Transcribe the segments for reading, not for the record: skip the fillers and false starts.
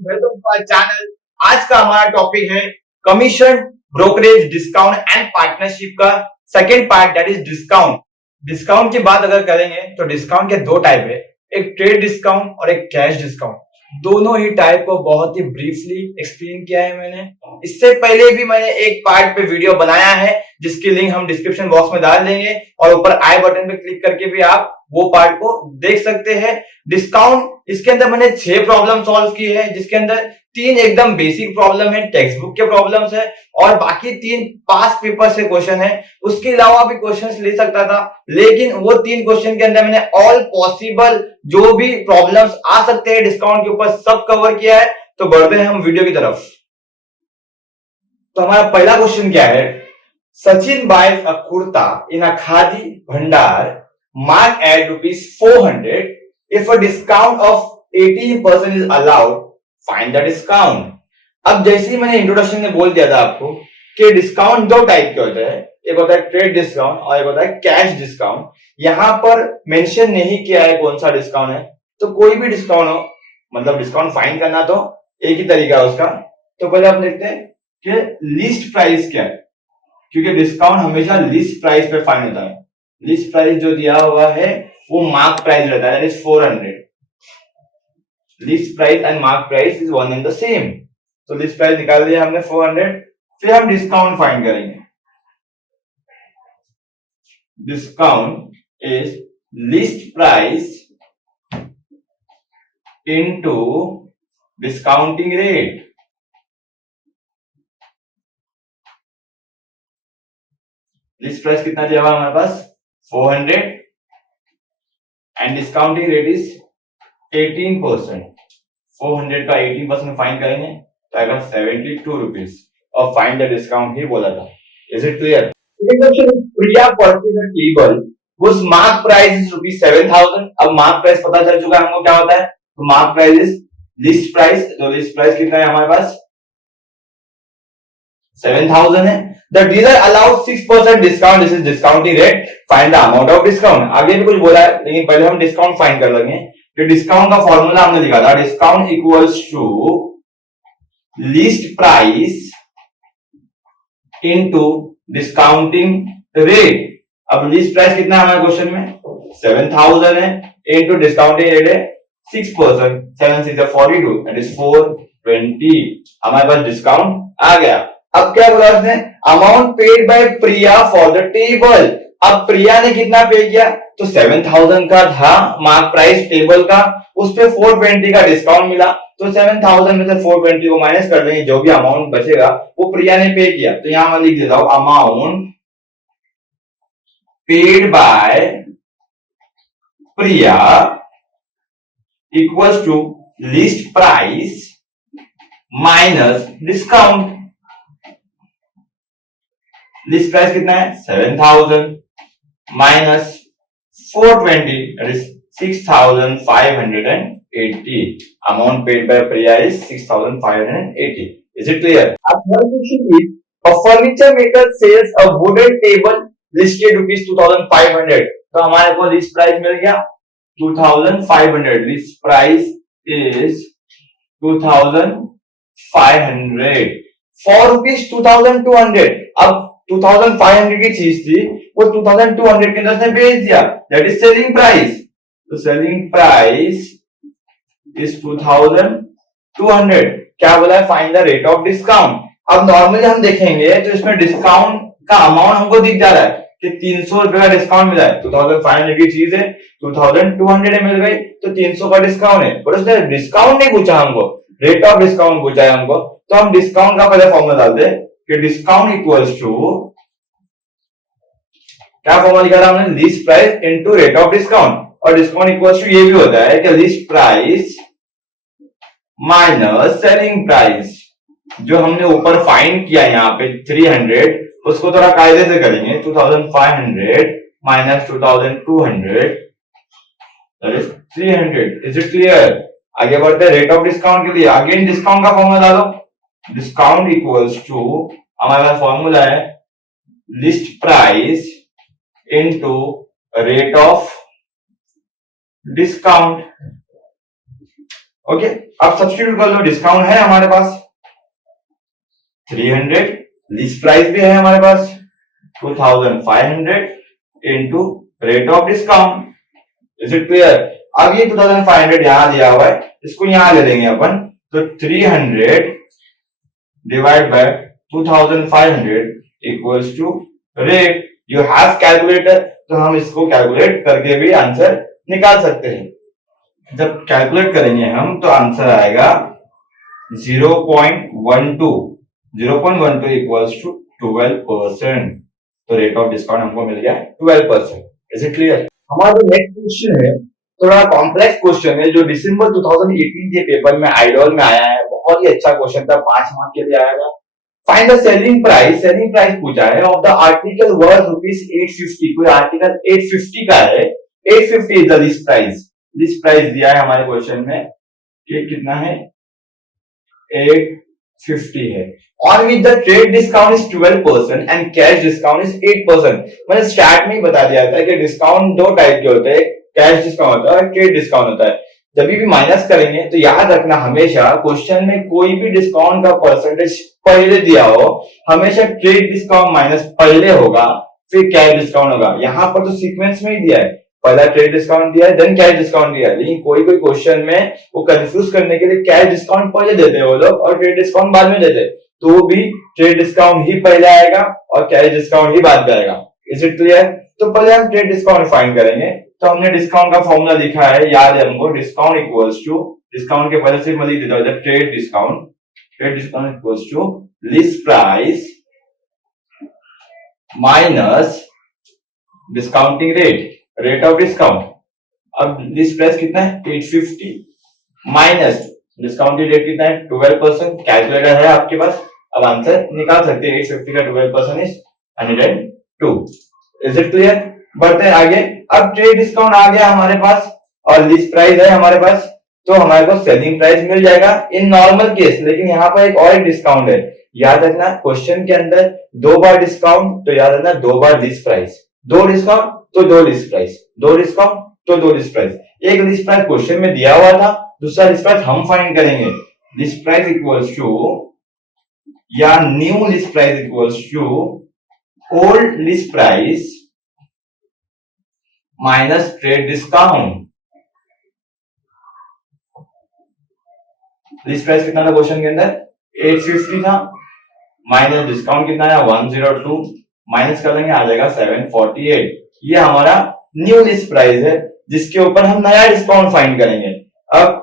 Welcome to our channel. आज का हमारा टॉपिक है commission, brokerage, discount and partnership का second part, that is discount. Discount की बात अगर करेंगे तो डिस्काउंट के दो टाइप है, एक ट्रेड डिस्काउंट और एक कैश डिस्काउंट। दोनों ही टाइप को बहुत ही ब्रीफली एक्सप्लेन किया है मैंने। इससे पहले भी मैंने एक पार्ट पे वीडियो बनाया है जिसकी लिंक हम डिस्क्रिप्शन बॉक्स में डाल देंगे और ऊपर आई बटन पे क्लिक करके भी आप वो पार्ट को देख सकते हैं। डिस्काउंट, इसके अंदर मैंने 6 प्रॉब्लम सॉल्व की है, जिसके अंदर 3 एकदम बेसिक प्रॉब्लम है, टेक्स्ट बुक के प्रॉब्लम्स है, और बाकी 3 पास पेपर से क्वेश्चन है। उसके अलावा भी क्वेश्चंस ले सकता था, लेकिन वो 3 क्वेश्चन के अंदर मैंने ऑल पॉसिबल जो भी प्रॉब्लम्स आ सकते हैं डिस्काउंट के ऊपर सब कवर किया है। तो बढ़ते हैं हम वीडियो की तरफ। तो हमारा पहला क्वेश्चन क्या है? सचिन बाइज अ कुर्ता इन अ खादी भंडार marked at ₹400. If a discount of 18% is allowed, find the discount. अब जैसे ही मैंने इंट्रोडक्शन में बोल दिया था आपको कि डिस्काउंट दो टाइप के होते हैं, एक होता है ट्रेड डिस्काउंट और एक होता है कैश डिस्काउंट। यहां पर मेंशन नहीं किया है कौन सा डिस्काउंट है, तो कोई भी डिस्काउंट हो, मतलब डिस्काउंट फाइंड करना तो एक ही तरीका है उसका। तो पहले आप देखते हैं कि लिस्ट प्राइस क्या है, क्योंकि डिस्काउंट हमेशा लिस्ट प्राइस पे फाइंड होता है। लिस्ट प्राइस जो दिया हुआ है वो मार्क प्राइस रहता है, that is 400। List price and mark price is one and the same. तो लिस्ट प्राइस निकाल दिया हमने 400, फिर हम डिस्काउंट फाइंड करेंगे। Discount is list price into discounting rate. List price कितना दिया हुआ हमारे पास? 400 एंड डिस्काउंटिंग रेट इज 18%। 400 का 18% फाइंड करेंगे तो आएगा 72 रुपीज, और फाइंड द डिस्काउंट ही बोला था। Is it clear? Priya purchase a table whose mark price is ₹7,000। अब मार्क प्राइस पता चल चुका है हमको क्या होता है, तो mark price is list price. तो लिस्ट प्राइस कितना है हमारे पास? 7,000 है। The dealer allows 6% discount, this is discounting rate, find the amount of discount। आगे भी कुछ बोला है, लेकिन पहले हम डिस्काउंट फाइंड कर लेंगे। तो डिस्काउंट का फॉर्मूला हमने लिखा था, discount equals to list price into discounting rate. अब लिस्ट प्राइस कितना है हमारे क्वेश्चन में? 7,000 है, इनटू डिस्काउंटिंग रेट है 6%, 7 6 42, दैट इज 420। हमारे पास डिस्काउंट आ गया। अब क्या बोला उसने? Amount paid by Priya for the table. अब प्रिया ने कितना पे किया? तो 7,000 का था मार्क प्राइस टेबल का, उस पे 420 का डिस्काउंट मिला, तो 7,000 में से 420 को माइनस कर देंगे, जो भी अमाउंट बचेगा वो प्रिया ने पे किया। तो यहां मैं लिख देता हूं amount paid by Priya equals to list price minus discount. List price कितना है? 7,000 minus 420, that is 6,580। Amount paid by Priya is 6,580। Is it clear? One question is, a furniture maker sells a wooden table listed ₹2,500। तो हमारे को list price मिल गया 2,500। List price is 2,500 for ₹2,200। अब 2,500 की चीज थी, वो 2,200 के अंदर उसने बेच दिया, दैट इज सेलिंग प्राइस। तो सेलिंग प्राइस इज 2,200। क्या बोला है? Find the rate of discount. अब नॉर्मली हम देखेंगे तो इसमें डिस्काउंट का अमाउंट हमको दिख जा रहा है कि 300 रुपए का डिस्काउंट मिला है। 2,500 की चीज है, 2,200 मिल गई, तो 300 का डिस्काउंट है, पर उसने डिस्काउंट नहीं पूछा हमको, रेट ऑफ डिस्काउंट पूछा है हमको। तो हम डिस्काउंट का पहले फॉर्मूला डालते हैं कि डिस्काउंट इक्वल्स टू, क्या फॉर्मूला लिखा था हमने? List price into rate of discount. और डिस्काउंट इक्वल्स टू ये भी होता है कि list price minus selling price. जो हमने ऊपर फाइंड किया यहाँ पे 300, उसको थोड़ा कायदे से करेंगे। 2,500 minus 2,200, that is 300। Is it clear? आगे बढ़ते हैं रेट ऑफ डिस्काउंट के लिए। अगेन डिस्काउंट का फॉर्मूला डालो, डिस्काउंट इक्वल्स टू, हमारे पास फॉर्मूला है list price into rate of discount. Okay, अब सब्स्टिट्यूट कर लो, डिस्काउंट है हमारे पास 300, लिस्ट प्राइस भी है हमारे पास 2500 into rate of discount. Is it clear? अब ये 2500 यहां दिया हुआ है, इसको यहां ले लेंगे अपन, तो 300 divide by 2500 equals to rate. You have calculator, तो हम इसको कैलकुलेट करके भी आंसर निकाल सकते हैं। जब कैलकुलेट करेंगे हम तो आंसर आएगा 0.12 इक्वल्स टू 12%। तो रेट ऑफ डिस्काउंट हमको मिल गया 12%। Is it clear? हमारा जो नेक्स्ट क्वेश्चन है थोड़ा कॉम्प्लेक्स क्वेश्चन है, जो दिसंबर 2018 के पेपर में आइडल में आया है। बहुत ही अच्छा क्वेश्चन था, 5 मार्क के लिए आएगा। Find the selling price, selling price पूछा है ऑफ द आर्टिकल वर्थ ₹850। कोई आर्टिकल 850 का है, 850 is the list price. List price दिया है हमारे क्वेश्चन में, ये कितना है 850 है। On which the trade discount is 12% and cash discount is 8%। मैंने स्टार्ट में ही बता दिया था कि डिस्काउंट दो टाइप के होते हैं, कैश डिस्काउंट होता है और ट्रेड डिस्काउंट होता है। जब भी माइनस करेंगे तो याद रखना हमेशा क्वेश्चन में कोई भी डिस्काउंट का परसेंटेज पहले दिया हो, हमेशा ट्रेड डिस्काउंट माइनस पहले होगा, फिर कैश डिस्काउंट होगा। यहाँ पर तो सीक्वेंस में ही दिया है, पहला ट्रेड डिस्काउंट दिया है देन कैश डिस्काउंट दिया है। लेकिन कोई कोई क्वेश्चन में वो कंफ्यूज करने के लिए कैश डिस्काउंट पहले देते हैं वो लोग और ट्रेड डिस्काउंट बाद में देते हैं, तो वो भी ट्रेड डिस्काउंट ही पहले आएगा और कैश डिस्काउंट ही बाद में आएगा। Is it clear? तो पहले हम ट्रेड डिस्काउंट फाइंड करेंगे। तो हमने डिस्काउंट का फॉर्मूला लिखा है, याद है हमको, डिस्काउंट इक्वल्स टू, डिस्काउंट के पहले से मैं लिख देता हूं, trade discount equals to list price minus discounting rate, rate of discount. अब लिस्ट प्राइस कितना है 850 माइनस डिस्काउंटेड रेट कितना है 12%। कैलकुलेटर है आपके पास, अब आंसर निकाल सकते हैं। 850 का 12% इज 102। Is it clear? बढ़ते हैं आगे। अब ट्रेड डिस्काउंट आ गया हमारे पास और लिस्ट प्राइस है हमारे पास, तो हमारे पास सेलिंग प्राइस मिल जाएगा इन नॉर्मल केस। लेकिन यहाँ पर एक और डिस्काउंट है, याद रखना क्वेश्चन के अंदर 2 बार डिस्काउंट, तो याद रखना 2 बार लिस्ट प्राइस, 2 डिस्काउंट तो 2 लिस्ट प्राइस, 2 डिस्काउंट तो 2 लिस्ट प्राइस। एक लिस्ट प्राइस क्वेश्चन में दिया हुआ था, दूसरा लिस्ट प्राइस हम फाइंड करेंगे। लिस्ट प्राइस इक्वल्स टू या new list price equals to old list price minus trade discount. List price कितना था क्वेश्चन के अंदर 850 था, माइनस डिस्काउंट कितना है 102, माइनस कर लेंगे आ जाएगा 748। ये हमारा न्यू लिस्ट प्राइस है जिसके ऊपर हम नया डिस्काउंट फाइंड करेंगे। अब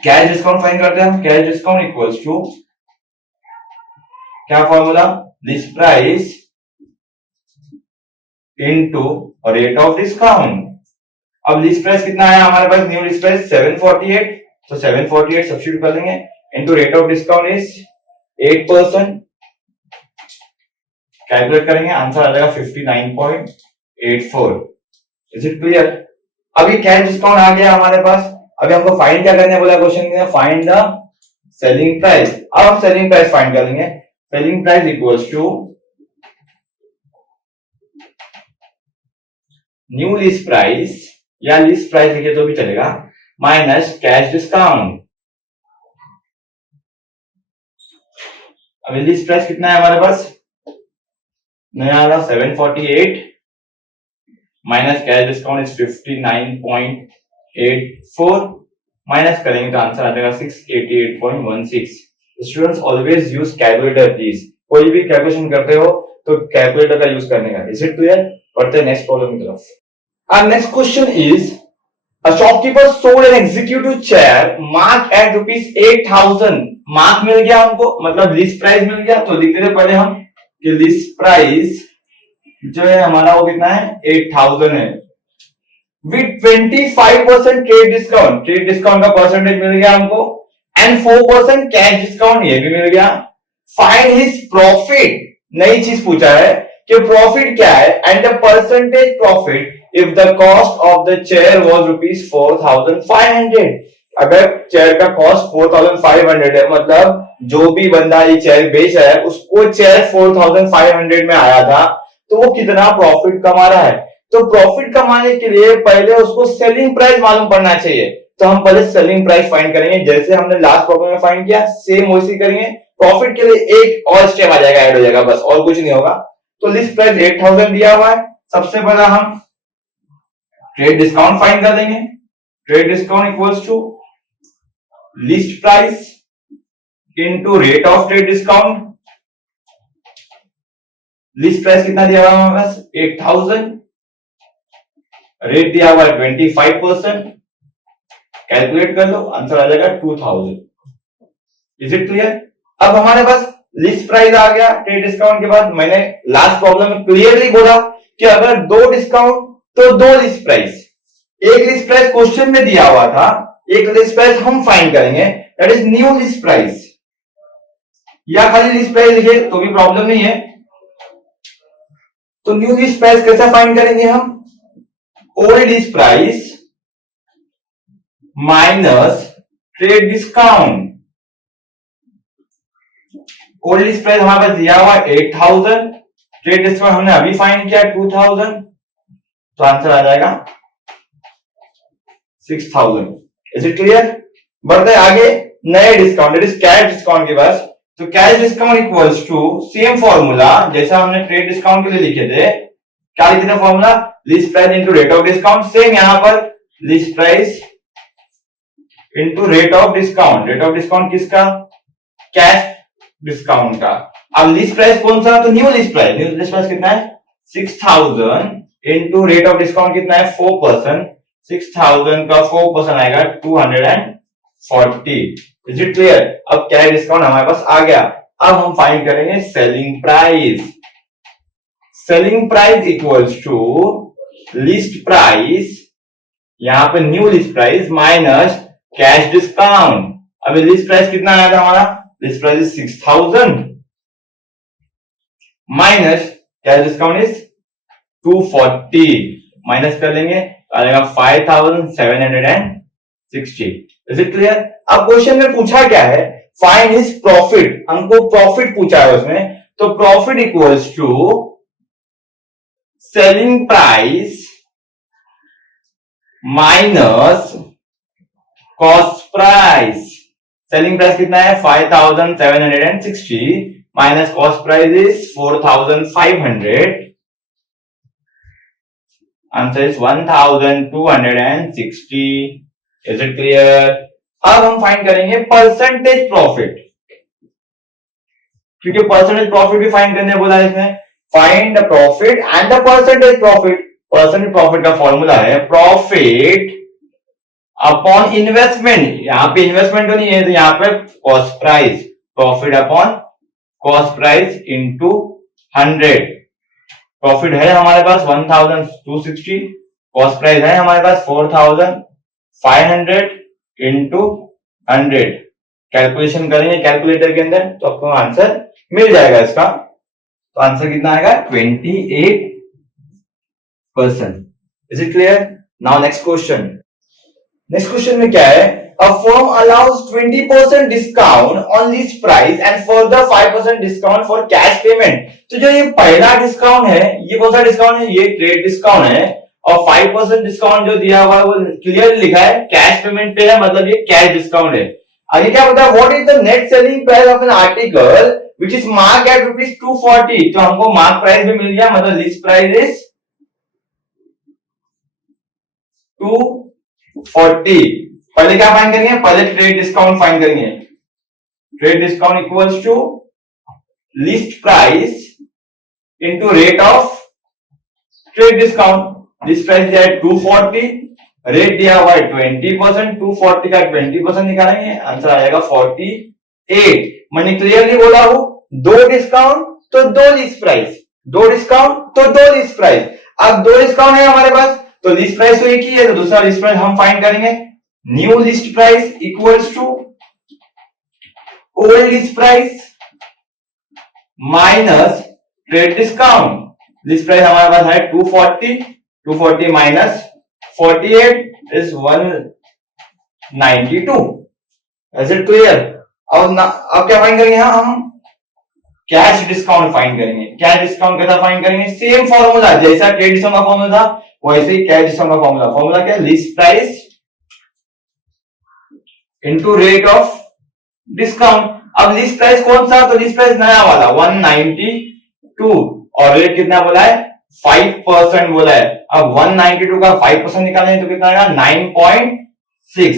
कैश डिस्काउंट फाइंड करते हैं हम। कैश डिस्काउंट इक्वल्स टू क्या formula, list price into rate of discount. अब लिस्ट प्राइस कितना है हमारे पास, न्यू लिस्ट प्राइस 748, तो 748 सब्स्टिट्यूट कर लेंगे into rate of discount is 8%। Calculate करेंगे आंसर आ जाएगा 59.84। Is it clear? अभी कैश डिस्काउंट आ गया हमारे पास, अभी हमको फाइंड क्या करने बोला क्वेश्चन में, फाइंड द सेलिंग प्राइस। अब हम सेलिंग प्राइस फाइंड करेंगे। Selling price equals to new list price या लिस्ट प्राइस लिखे तो भी चलेगा, माइनस कैश डिस्काउंट। अभी लिस्ट प्राइस कितना है हमारे पास, नया आ रहा 748 minus cash discount is 59.84, minus करेंगे तो आंसर आ जाएगा 688.16। Students always use calculator please, कोई भी कैलकुलेशन करते हो तो कैलकुलेटर का यूज करने का। Is it clear? पढ़ते हैं नेक्स्ट प्रॉब्लम की तरफ। Our next question is, a shopkeeper sold an executive chair marked at ₹8,000। Mark मिल गया हमको, मतलब लिस्ट प्राइस मिल गया, तो लिख देते पहले हम कि लिस्ट प्राइस जो है हमारा वो कितना है 8,000 है, with 25% trade discount. Trade discount का परसेंटेज मिल गया हमको एंड 4% कैश डिस्काउंट, ये भी मिल गया। फाइंड हिज प्रॉफिट, नई चीज पूछा है कि प्रॉफिट क्या है and the percentage profit if the cost of the chair was ₹4,500। अगर चेयर का कॉस्ट 4,500 है, मतलब जो भी बंदा ये चेयर बेच रहा है उसको चेयर 4,500 में आया था, तो वो कितना प्रॉफिट कमा रहा है। तो प्रॉफिट कमाने के लिए पहले उसको सेलिंग प्राइस मालूम पड़ना चाहिए। तो हम पहले सेलिंग प्राइस फाइंड करेंगे, जैसे हमने लास्ट प्रॉब्लम में फाइंड किया सेम वैसे करेंगे। प्रॉफिट के लिए एक और स्टेप आ जाएगा, ऐड हो जाएगा, बस और कुछ नहीं होगा। तो लिस्ट प्राइस 8000 दिया हुआ है, सबसे पहला हम ट्रेड डिस्काउंट फाइंड कर देंगे। Trade discount equals to list price into rate of trade discount. List price कितना दिया हुआ है हमारे पास 8000, रेट दिया हुआ है 25%, कैलकुलेट कर लो, आंसर आ जाएगा 2000। Is it clear? अब हमारे पास लिस्ट प्राइस आ गया ट्रेड डिस्काउंट के बाद। मैंने लास्ट प्रॉब्लम में क्लियरली बोला कि अगर दो डिस्काउंट तो दो लिस्ट प्राइस। एक लिस्ट प्राइस क्वेश्चन में दिया हुआ था, एक लिस्ट प्राइस हम फाइंड करेंगे, that is new list price, या खाली लिस्ट प्राइस लिखे तो भी प्रॉब्लम नहीं है। तो न्यू लिस्ट प्राइस कैसे फाइंड करेंगे हम? Old list price minus trade discount. Old list price हमारे पास दिया हुआ 8000, ट्रेड डिस्काउंट हमने अभी फाइंड किया 2000, तो आंसर आ जाएगा 6000। Is it clear? बढ़ते आगे नए discount, that is cash discount के पास। तो cash discount equals to same formula जैसा हमने ट्रेड डिस्काउंट के लिए लिखे थे। क्या लिखे थे formula? List price into rate of discount. Same यहां पर list price into rate of discount. Rate of discount किसका? कैश डिस्काउंट का। अब लिस्ट प्राइस कौन सा? तो new list price. New list price कितना है 6000 इनटू रेट ऑफ डिस्काउंट कितना है 4%। 6000 का 4% आएगा 240। Is it clear? अब कैश डिस्काउंट हमारे पास आ गया। अब हम फाइंड करेंगे selling price. Selling price equals to list price, यहां पे new list price minus cash discount. अभी लिस्ट प्राइस कितना आया था हमारा? List price is 6000 minus cash discount is 240, minus कर लेंगे आ जाएगा 5760। Is it clear? अब क्वेश्चन में पूछा क्या है? Find his profit. हमको प्रॉफिट पूछा है उसमें, तो profit equals to selling price minus cost price. Selling price कितना है 5760 minus cost price is 4500, answer is 1260। Is it clear? अब हम फाइंड करेंगे परसेंटेज प्रॉफिट, क्योंकि परसेंटेज प्रॉफिट भी फाइंड करने बोला है इसमें। Find the profit and the percentage profit. Percentage profit का फॉर्मूला है प्रॉफिट अपॉन इन्वेस्टमेंट। यहां पे इन्वेस्टमेंट तो नहीं है, तो यहां पे cost price. Profit upon cost price into 100। Profit है हमारे पास 1260, कॉस्ट प्राइस है हमारे पास 4500 इंटू 100। कैलकुलेशन करेंगे कैलकुलेटर के अंदर तो आपको आंसर मिल जाएगा इसका। तो आंसर कितना आएगा 28%। Is it clear? Now next question. Next question में क्या है? A firm allows 20% discount on list price and further 5% discount for cash payment। तो जो ये पहला डिस्काउंट है, ये कौन सा डिस्काउंट है? ये ट्रेड डिस्काउंट है। और 5% डिस्काउंट जो दिया हुआ है वो क्लियर लिखा है कैश पेमेंट पे है, मतलब ये कैश डिस्काउंट है। आगे क्या होता है? What is the net selling price of an article which is mark at ₹240। तो हमको मार्क प्राइस भी मिल गया, मतलब लिस्ट प्राइस इज 240। पहले क्या फाइंड करेंगे? पहले ट्रेड डिस्काउंट फाइंड करेंगे। Trade discount equals to list price into rate of trade discount. List price दिया है 240, रेट दिया हुआ है 20%। 240 का 20% निकालेंगे, आंसर आ जाएगा 48। मैंने क्लियरली बोला हूं, दो डिस्काउंट तो दो लिस्ट प्राइस, दो डिस्काउंट तो दो लिस्ट प्राइस। अब दो डिस्काउंट है हमारे पास, तो लिस्ट प्राइस तो एक ही है, तो दूसरा लिस्ट प्राइस हम फाइंड करेंगे। New list price equals to old list price minus trade discount. List price हमारे पास है 240, 240 minus 48 is 192। Is it clear? अब क्या फाइंड करेंगे? हम कैश डिस्काउंट फाइंड करेंगे। कैश डिस्काउंट कैसा फाइंड करेंगे? सेम फॉर्मूला जैसा ट्रेड डिस्काउंट का फॉर्मूला था वैसे ही कैश डिस्काउंट का फॉर्मूला। फॉर्मूला क्या है? List price into rate of discount. अब लिस्ट प्राइस कौन सा, तो लिस्ट प्राइस नया वाला 192 और रेट कितना बोला है 5% बोला है। अब 192 का 5% निकालेंगे तो कितना आएगा 9.6।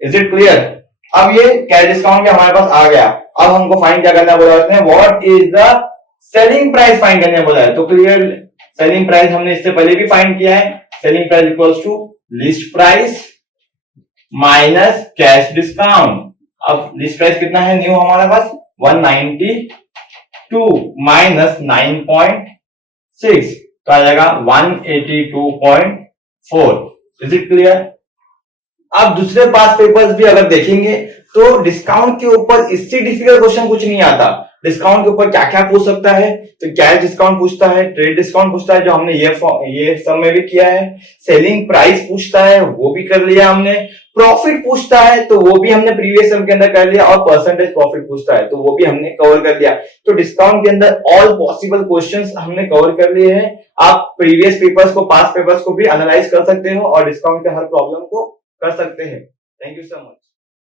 Is it clear? अब ये कैश डिस्काउंट के हमारे पास आ गया। अब हमको फाइंड क्या करना बोला उसने, what is the selling price find करने बोला है। तो क्लियर, सेलिंग प्राइस हमने इससे पहले भी फाइंड किया है। Selling price equals to list price minus cash discount. अब लिस्ट प्राइस कितना है न्यू हमारे पास 192 माइनस 9.6 तो आ जाएगा 182.4। Is it clear? अब दूसरे पास पेपर्स भी अगर देखेंगे तो डिस्काउंट के ऊपर इससे डिफिकल्ट क्वेश्चन कुछ नहीं आता। डिस्काउंट के ऊपर क्या क्या पूछ सकता है, तो कैश डिस्काउंट पूछता है, ट्रेड डिस्काउंट पूछता है जो हमने ये सब में भी किया है, सेलिंग प्राइस पूछता है वो भी कर लिया हमने, प्रॉफिट पूछता है तो वो भी हमने प्रीवियस सम के अंदर कर लिया, और परसेंटेज प्रॉफिट पूछता है तो वो भी हमने कवर कर लिया। तो डिस्काउंट के अंदर ऑल पॉसिबल क्वेश्चंस हमने कवर कर लिए हैं। आप प्रीवियस पेपर्स को, पास्ट पेपर्स को भी एनालाइज कर सकते हो और डिस्काउंट के हर प्रॉब्लम को कर सकते हैं। Thank you so much.